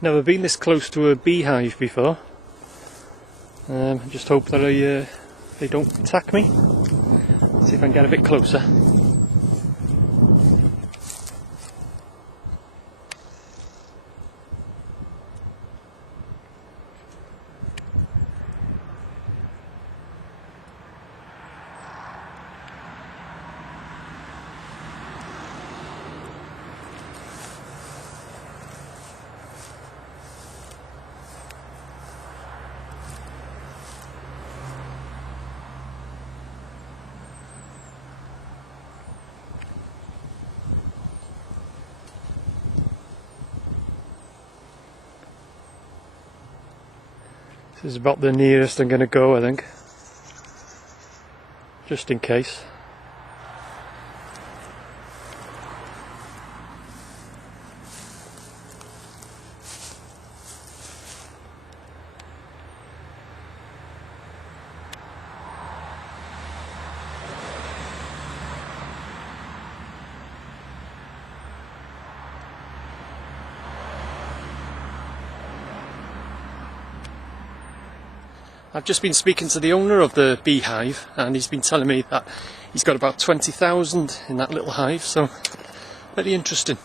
Never been this close to a beehive before. Just hope that they don't attack me. See if I can get a bit closer. This is about the nearest I'm going to go, I think, just in case. I've just been speaking to the owner of the Bee Hive, and he's been telling me that he's got about 20,000 in that little hive, so very interesting.